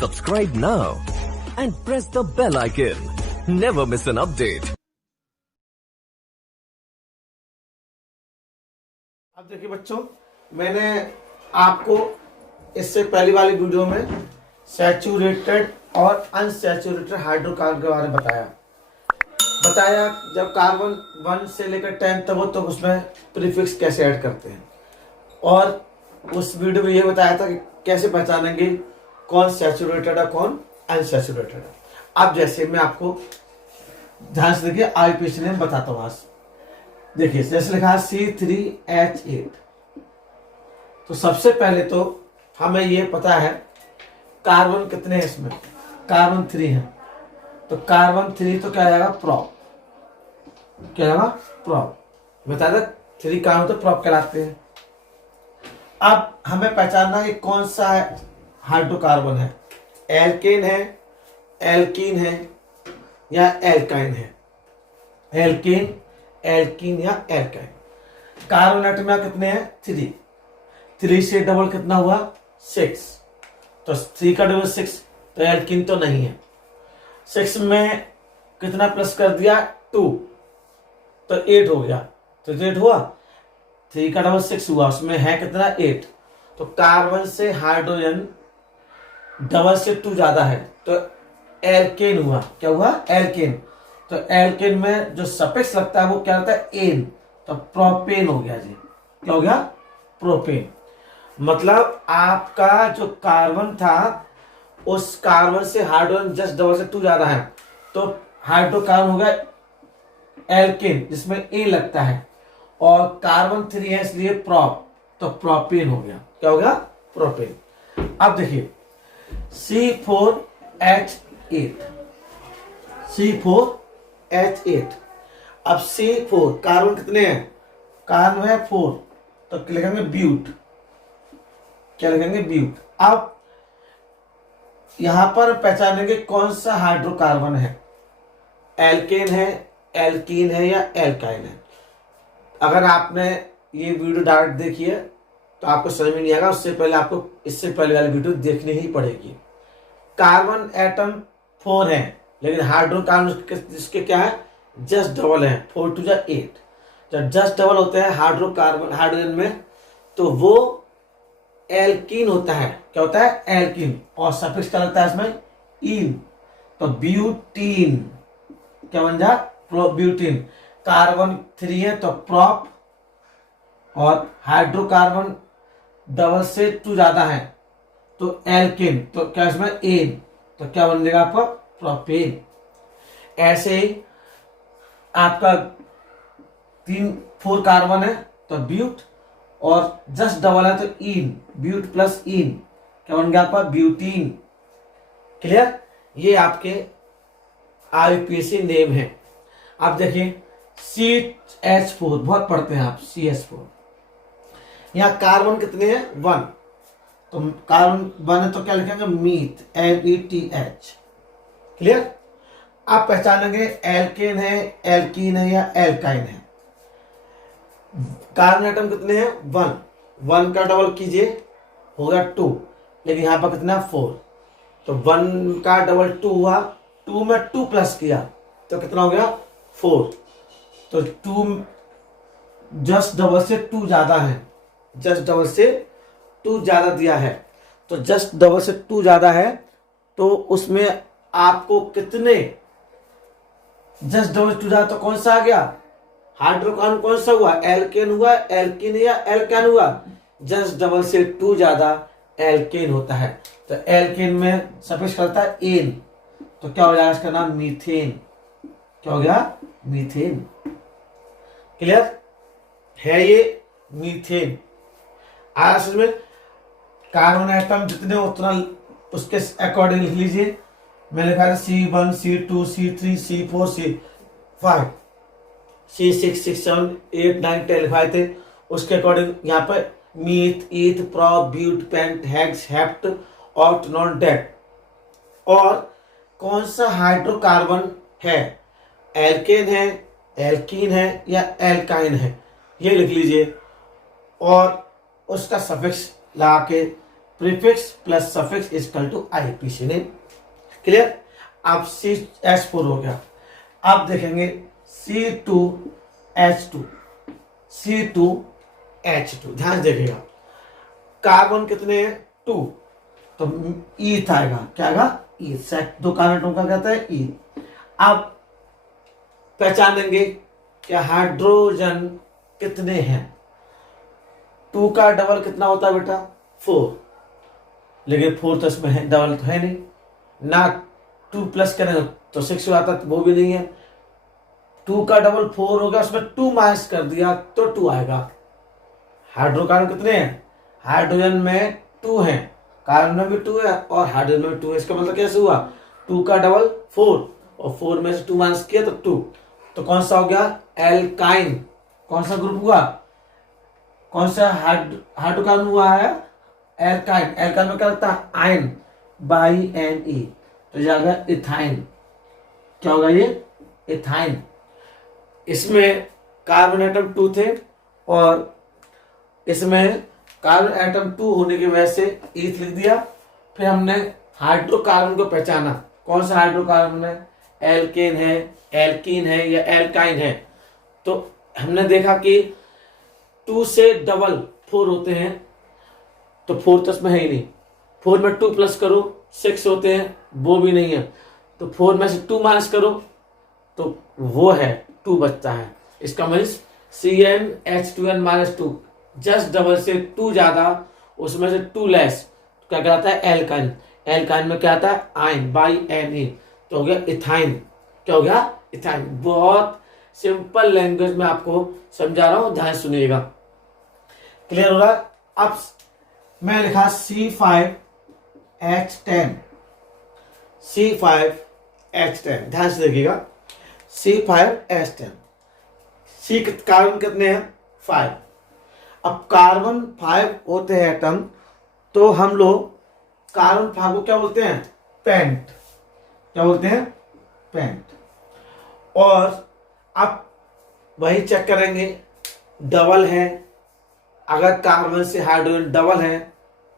Subscribe now and press the bell icon. Never miss an update. अब देखिए बच्चों, मैंने आपको इससे पहली वाली वीडियो में सैचुरेटेड और अनसैचुरेटेड हाइड्रोकार्बन के बारे में बताया जब कार्बन 1 से लेकर 10 तक हो तो उसमें प्रीफिक्स कैसे ऐड करते हैं, और उस वीडियो में ये बताया था कि कैसे पहचानेंगे कौन सैचुरेटेड है कौन अनसैचुरेटेड है। अब जैसे मैं आपको ध्यान से देखिए आईपीसी में बताता हूँ। देखिए जैसे लिखा है C3H8, तो सबसे पहले तो हमें ये पता है कार्बन कितने हैं इसमें, कार्बन 3 है, तो कार्बन 3 तो क्या आएगा प्रॉप, क्या आएगा प्रॉप, बताया था 3 कार्बन तो प्रॉप कहलाते हैं। अब हमें पहचानना है कौन सा हाइड्रोकार्बन है, एल्केन है, एल्कीन है या एल्काइन है, एल्केन, एल्कीन या एल्काइन। कार्बन एटम में कितने हैं 3 से डबल कितना हुआ 6, तो 3 का डबल 6, तो एल्कीन तो नहीं है। 6 में कितना प्लस कर दिया 2, तो 8 हो गया, तो 8 हुआ, 3 का डबल 6 हुआ, उसमें है कितना 8, तो कार्बन से हाइड्रोजन डबल से 2 ज्यादा है, तो एल्केन हुआ, क्या हुआ एल्केन। तो एल्केन में जो सफिक्स लगता है वो क्या होता है एन, तो प्रोपेन हो गया जी, क्या हो गया प्रोपेन। मतलब आपका जो कार्बन था उस कार्बन से हाइड्रोजन जस्ट डबल से 2 ज्यादा है, तो हाइड्रोकार्बन हो गया एल्केन जिसमें ए लगता है, और कार्बन 3 है इसलिए प्रॉप, तो प्रोपेन हो गया, क्या हो गया प्रोपेन। अब देखिए C4H8, C4H8। अब C4 कार्बन कितने हैं, कार्बन है 4, तो लिखेंगे ब्यूट, क्या लिखेंगे ब्यूट। अब यहां पर पहचानेंगे कौन सा हाइड्रोकार्बन है, एल्केन है, एल्कीन है या एल्काइन है। अगर आपने ये वीडियो डायरेक्ट देखी है तो आपको समझ में नहीं आएगा, उससे पहले आपको इससे पहले वाली वीडियो देखनी ही पड़ेगी। कार्बन एटम 4 है, लेकिन हाइड्रोकार्बन जिसके क्या है जस्ट डबल है, 4 2 8। जब जस्ट डबल होते हैं हाइड्रोकार्बन हाइड्रोजन में तो वो एल्कीन होता है, क्या होता है एल्कीन, और सफिक्स क्या लगता है इसमें इन, तो ब्यूटीन, क्या बन जा ब्यूटीन। कार्बन 3 है तो प्रॉप, और हाइड्रोकार्बन डबल से 2 ज्यादा है तो एल्केन, तो क्या इसमें एन, तो क्या बन जाएगा आपका प्रोपेन। ऐसे ही आपका 4 कार्बन है तो ब्यूट, और जस्ट डबल है तो इन, ब्यूट प्लस इन, क्या बन गया आपका ब्यूटीन। क्लियर, ये आपके आईपीसी नेम है। अब देखिए CH4 बहुत पढ़ते हैं आप, CH4। यहां कार्बन कितने हैं 1, तो कार्बन 1 है तो क्या लिखेंगे मीथ, METH। क्लियर। आप पहचानेंगे एल्केन है, एल्कीन है या एल्काइन है। कार्बन एटम कितने हैं 1 का डबल कीजिए हो गया 2, लेकिन यहां पर कितना 4, तो 1 का डबल 2 हुआ, 2 में 2 प्लस किया तो कितना हो गया 4, तो 2 जस्ट डबल से 2 ज्यादा है, जस्ट डबल से 2 ज्यादा दिया है, तो जस्ट डबल से 2 ज्यादा है, तो उसमें आपको कितने जस्ट डबल 2 ज्यादा, तो कौन सा आ गया हाइड्रोकार्बन, कौन सा हुआ एल्केन हुआ, एल्कीन या एल्काइन हुआ, जस्ट डबल से 2 ज्यादा एल्केन होता है, तो एल्केन में सफिक्स करता है एन, तो क्या हो जाएगा इसका नाम मीथेन, क्या हो गया मीथेन। क्लियर है, ये मीथेन। आज में कार्बन एटम जितने उतना उसके अकॉर्डिंग लिख लीजिए। मैंने लिखा है C1 C2 C3 C4 C5 C6 6 7 8 9 10 लिखाए थे, उसके अकॉर्डिंग यहाँ पर meth, eth, prop, but, pent, hex, hept, oct, non, dec. और कौन सा हाइड्रोकार्बन है, एल्केन है, एल्कीन है या एल्काइन है, ये लिख लीजिए, और उसका सफिक्स लगा के prefix plus suffix equal to IPC name. Clear. अब CH4 हो गया। अब देखेंगे C2H2, C2H2, ध्यान से देखिएगा। कार्बन कितने हैं? 2, तो ईथ आएगा। क्या आएगा? ईथ। सेट 2 कार्बन का कहता है ईथ। अब पहचानेंगे क्या हाइड्रोजन कितने हैं। 2 का डबल कितना होता है बेटा? 4, लेकिन 4 तो इसमें है, डबल तो है नहीं ना। 2 प्लस करें तो 6 हो जाता, तो वो भी नहीं है। 2 का डबल 4 होगा, उसमें 2 माइनस कर दिया तो 2 आएगा। हाइड्रोकार्बन कितने हैं? हाइड्रोजन में 2 हैं, कार्बन में भी 2 है और हाइड्रोजन में 2 है। इसका मतलब कैसे हुआ? 2 का डबल 4 और 4 में से 2 माइनस किया तो 2। तो कौन सा हो गया? एल्काइन। कौन सा ग्रुप हुआ? कौन सा हाइड्रोकार्बन हुआ है? एल्काइन। एल्काइन में क्या लगता है? आयन, बाई एन ई, तो जाएगा इथाइन। क्या होगा ये? इथाइन। इसमें कार्बन एटम 2 थे और इसमें कार्बन एटम 2 होने की वजह से ईथ लिख दिया। फिर हमने हाइड्रोकार्बन को पहचाना। कौन सा हाइड्रोकार्बन है? एल्केन है, एल्कीन है या एल्काइन है। तो हमने देखा कि 2 से डबल 4 होते हैं, तो 4 तो इसमें है ही नहीं। 4 में 2 प्लस करो 6 होते हैं, वो भी नहीं है। तो 4 में से 2 माइनस करो तो वो है 2 बचता है। इसका मीन्स CnH2n-2 जस्ट डबल से 2 ज्यादा, उसमें से 2 लेस, क्या कहलाता है? एल्काइन। एल्काइन में क्या आता है? आयन, बाई एन ई, तो हो गया इथाइन। क्या हो गया? इथाइन। बहुत सिंपल लैंग्वेज में आपको समझा रहा हूं, ध्यान सुनिएगा। क्लियर हो रहा है? अब मैं लिखा C5H10, C5H10, ध्यान से देखिएगा। C5H10, C कार्बन कितने हैं? 5। अब कार्बन 5 होते हैं एटम, तो हम लोग कार्बन 5 को क्या बोलते हैं? पेंट। क्या बोलते हैं? पेंट। और अब वही चेक करेंगे, डबल है। अगर कार्बन से हाइड्रोजन डबल है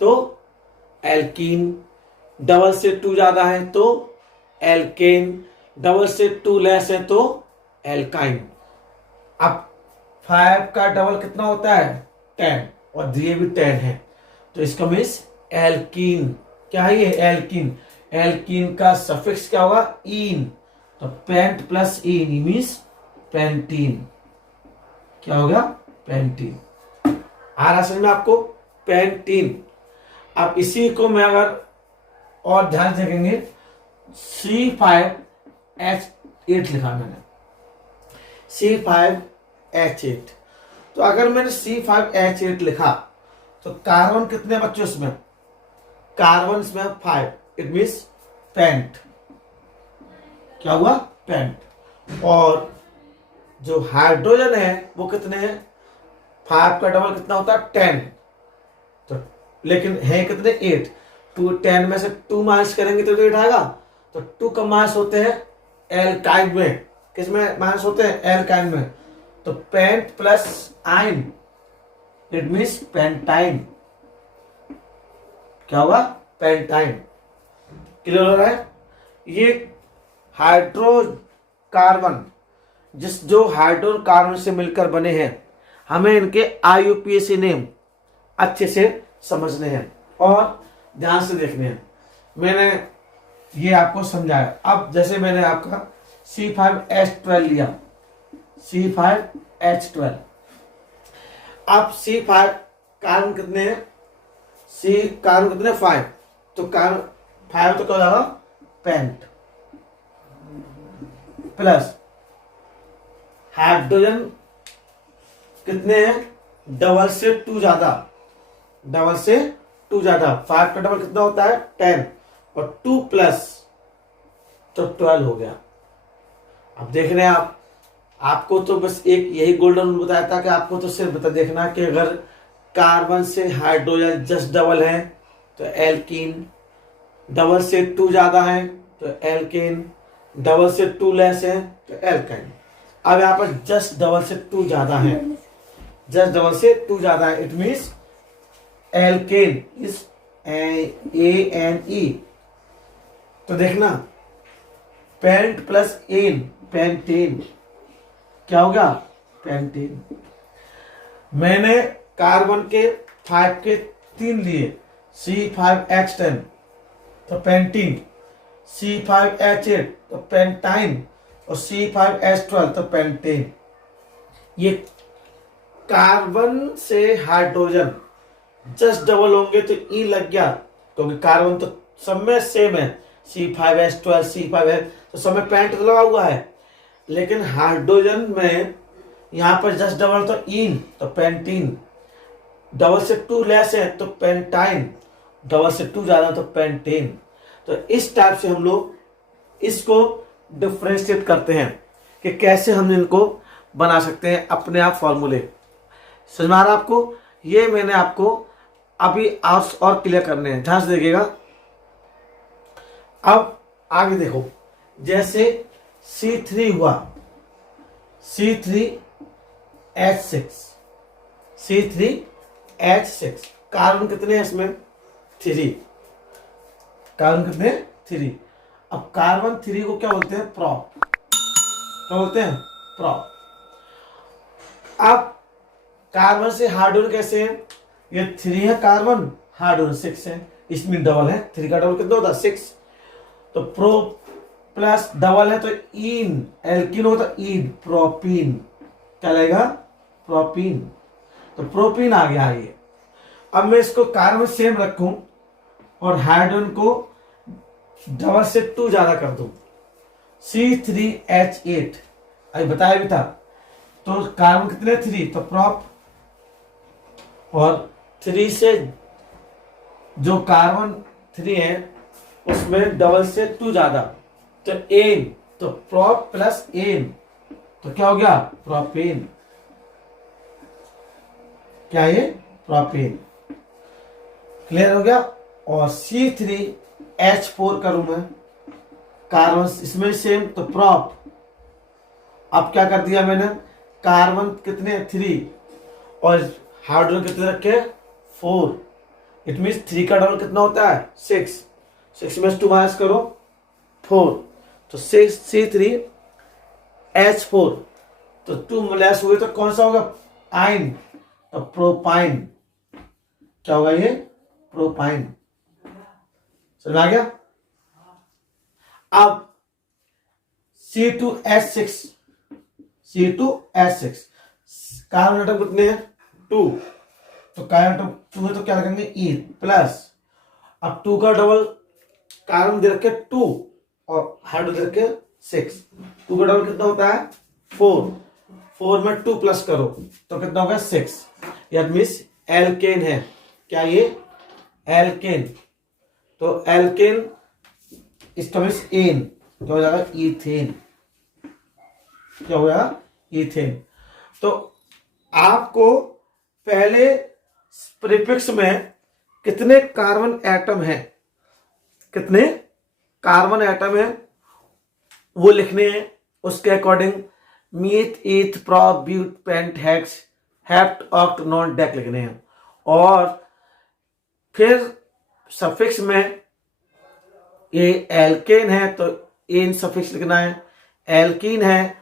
तो एल्कीन, डबल से 2 ज्यादा है तो एल्केन, डबल से 2 लेस है तो एल्काइन। अब 5 का डबल कितना होता है? 10, और ये भी 10 है, तो इसका मीन्स एल्कीन। क्या है ये? एल्कीन। एल्कीन का सफिक्स क्या होगा? ईन, तो पेंट प्लस ईन मीन्स पेंटीन। क्या होगा? पेंटीन। आ रहा समझ में आपको? पेंटीन। अब इसी को मैं अगर और ध्यान से देखेंगे, C5H8 लिखा मैंने, C5H8। तो अगर मैंने C5H8 लिखा तो कार्बन कितने बच्चे उसमें? कार्बन इसमें 5, इट मीन्स पेंट। क्या हुआ? पेंट। और जो हाइड्रोजन है वो कितने हैं? 5 का डबल कितना होता है? 10, तो लेकिन है कितने? 8। 10 में से 2 माइनस करेंगे तो 8 आएगा। तो 2 का माइनस होते हैं एल्काइन में। किस में माइनस होते हैं? एल्काइन में। तो pent plus yne, it means pentyne. क्या होगा? पेंटाइन। क्लियर हो रहा है? ये हाइड्रोकार्बन जो हाइड्रोकार्बन से मिलकर बने हैं, हमें इनके IUPAC नेम अच्छे से समझने हैं और ध्यान से देखने हैं। मैंने ये आपको समझाया। अब जैसे मैंने आपका C5H12 लिया, C5H12। अब C5 कार्बन कितने हैं? कार्बन कितने? 5, तो कार्बन 5 तो क्या हो जाएगा? पेंट प्लस हाइड्रोजन कितने हैं? डबल से 2 ज्यादा, डबल से 2 ज्यादा। 5 का डबल कितना होता है? 10, और 2 प्लस तो 12 हो गया। अब देख रहे हैं आप, आपको तो बस एक यही गोल्डन रूल बताया था कि आपको तो सिर्फ बता देखना कि अगर कार्बन से हाइड्रोजन जस्ट डबल है तो एल्कीन, डबल से 2 ज्यादा है तो एल्केन, डबल से 2 लेस है तो एल्काइन। अब यहाँ पर जस्ट डबल से 2 ज्यादा है, जस्ट डबल से 2 ज्यादा है, it means alkane is ANE। तो देखना, पेंट प्लस एन, पेंटेन। क्या हो गया? पेंटेन। मैंने कार्बन के 5 के 3 लिए, C5H10 तो पेंटीन, C5H8 तो पेंटाइन और C5H12 तो पेंटेन। ये कार्बन से हाइड्रोजन जस्ट डबल होंगे तो ई लग गया, क्योंकि कार्बन तो सब में सेम है, C5H12 C5H, तो सब में पेंट तो लगा हुआ है। लेकिन हाइड्रोजन में यहाँ पर जस्ट डबल तो इन तो पेंटीन, डबल से 2 लेस है तो पेंटाइन, डबल से 2 ज्यादा तो पेंटेन। तो इस टाइप से हम लोग इसको डिफ्रेंशिएट करते हैं कि कैसे हम इनको बना सकते हैं अपने आप फॉर्मूले। समझ में आ रहा आपको? ये मैंने आपको अभी और क्लियर करने हैं, ध्यान से देखिएगा। अब आगे देखो, जैसे C3 हुआ, C3H6 कार्बन कितने हैं इसमें? 3। कार्बन कितने? 3। अब कार्बन 3 को क्या बोलते हैं? प्रॉप। क्या बोलते हैं? प्रॉप। अब कार्बन से हाइड्रोजन कैसे है? ये 3 है कार्बन, हाइड्रोजन 6 है, इसमें डबल है, 3 का डबल कितना होता है? 6। तो प्रो प्लस डबल है तो इन, एल्किन होता है इन, प्रोपीन। क्या लगेगा? प्रोपीन। तो प्रोपीन आ गया ये। अब मैं इसको कार्बन सेम रखूं और हाइड्रोजन को डबल से 2 ज्यादा कर दूं, C3H8, अभी बताया भी था। तो कार्बन कितने? 3 तो प्रॉप, और 3 से जो कार्बन 3 है उसमें डबल से 2 ज्यादा तो एन, तो प्रॉप प्लस एन, तो क्या हो गया? प्रोपेन। क्या ये? प्रोपेन। क्लियर हो गया? और C3H4 करूं मैं, कार्बन इसमें सेम तो प्रॉप। अब क्या कर दिया मैंने? कार्बन कितने? 3 और हाइड्रोजन कितने रखे? 4। इट मीन 3 का डबल कितना होता है? 6। 6 में 2 माइनस करो, 4। तो C3H4, तो 2 लेस हुए तो कौन सा होगा? आइन, तो प्रोपाइन। क्या होगा ये? प्रोपाइन। समझ आ गया? अब C2H6 कार्बन एटम कितने हैं? 2। तो कार्बन एटम 2 है तो क्या रखेंगे? E plus. अब 2 का डबल कार्बन दे रखे 2 और हाइड्रोजन दे रखे 6। 2 का डबल कितना होता है? 4। 4 में 2 प्लस करो तो कितना होगा? 6। यह मीन्स एल्केन है। क्या ये? एल्केन। तो एल्केन इसका मीन्स एन, क्या हो जाएगा? इथेन। क्या हो जाएगा? इथेन। तो आपको पहले प्रीफिक्स में कितने कार्बन एटम है, कितने कार्बन एटम है वो लिखने हैं। उसके according meth, eth, prop, but, pent, hex, hept, oct, non, dec लिखने हैं। और फिर सफिक्स में ये एल्केन है तो एन सफिक्स लिखना है, एल्कीन है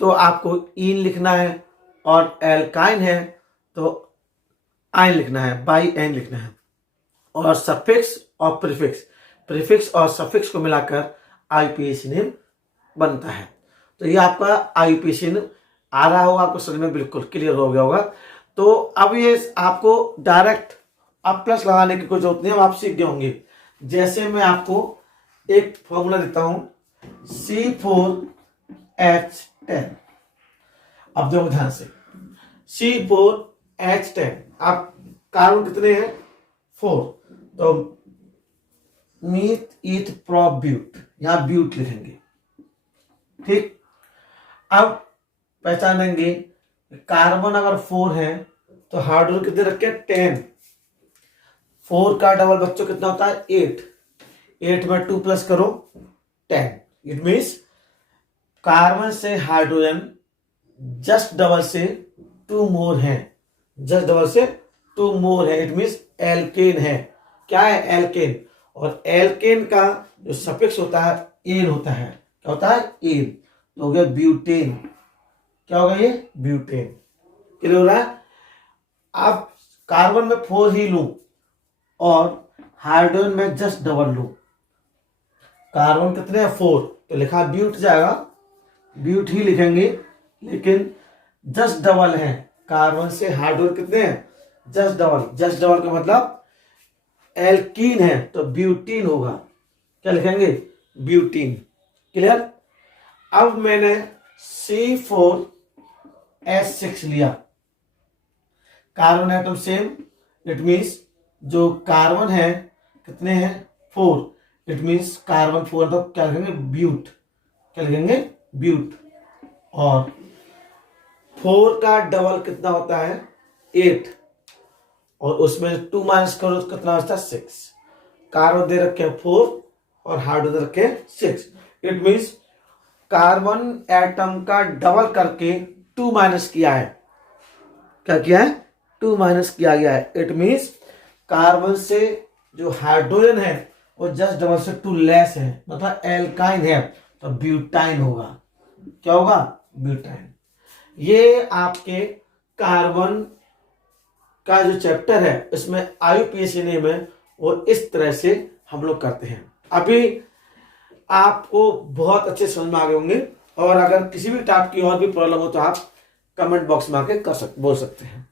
तो आपको इन लिखना है, और एल्काइन है तो आइन लिखना है, बाई एन लिखना है। और सफिक्स और प्रीफिक्स और सफिक्स को मिलाकर आईयूपीएसी नेम बनता है। तो ये आपका आईयूपीएसी नेम आ रहा होगा, आपको समझ में बिल्कुल क्लियर हो गया होगा। तो अब ये आपको डायरेक्ट अब प्लस लगाने की कोई जरूरत नहीं है, अब आप सीख गए होंगे। जैसे मैं आपको एक फॉर्मूला देता हूं, C4H10। अब देखो ध्यान से, C4H10, आप कार्बन कितने हैं? 4, तो मीथ, ईथ, प्रोप, ब्यूट, यहां ब्यूट लिखेंगे। ठीक। अब पहचानेंगे कार्बन अगर 4 है तो हाइड्रोजन कितने रखे? 10। 4 का डबल बच्चों कितना होता है? 8। 8 में 2 प्लस करो, 10। इट मीन्स कार्बन से हाइड्रोजन जस्ट डबल से 2 मोर है, जस्ट डबल से 2 मोर है। इट मीन्स एल्केन है। क्या है, एल्केन। और एल्केन का जो सफिक्स होता है एन होता है। क्या होता है, एन। तो हो गया ब्यूटेन। क्या होगा ये, ब्यूटेन। क्लियर हो रहा है। आप कार्बन में 4 ही लूं और हाइड्रोजन में जस्ट डबल लूं। कार्बन कितने हैं, 4, तो लिखा ब्यूट जाएगा, ब्यूट ही लिखेंगे, लेकिन जस्ट डबल है। कार्बन से हाइड्रोजन कितने हैं, जस्ट डबल। जस्ट डबल का मतलब एल्कीन है तो ब्यूटीन होगा। क्या लिखेंगे, ब्यूटीन। क्लियर। अब मैंने C4H6 लिया, carbon atom same, it means जो कार्बन है कितने हैं, 4, इट मीन्स कार्बन 4, तो क्या लिखेंगे, ब्यूट। क्या लिखेंगे, ब्यूट। और 4 का डबल कितना होता है, 8, और उसमें 2 माइनस करो तो कितना होता है, 6। कार्बन दे रखे हैं 4 और हाइड्रोजन दे रखे हैं 6, इट मीन्स कार्बन एटम का डबल करके 2 माइनस किया है। क्या किया है, 2 माइनस किया गया है। इट मीन्स कार्बन से जो हाइड्रोजन है वो जस्ट डबल से 2 लेस है, मतलब एल्काइन है, तो ब्यूटाइन होगा। क्या होगा, ब्यूटाइन। ये आपके कार्बन का जो चैप्टर है इसमें IUPAC नेम है, वो इस तरह से हम लोग करते हैं। अभी आपको बहुत अच्छे समझ में आ गए होंगे, और अगर किसी भी टाइप की और भी प्रॉब्लम हो तो आप कमेंट बॉक्स में आके बोल सकते हैं।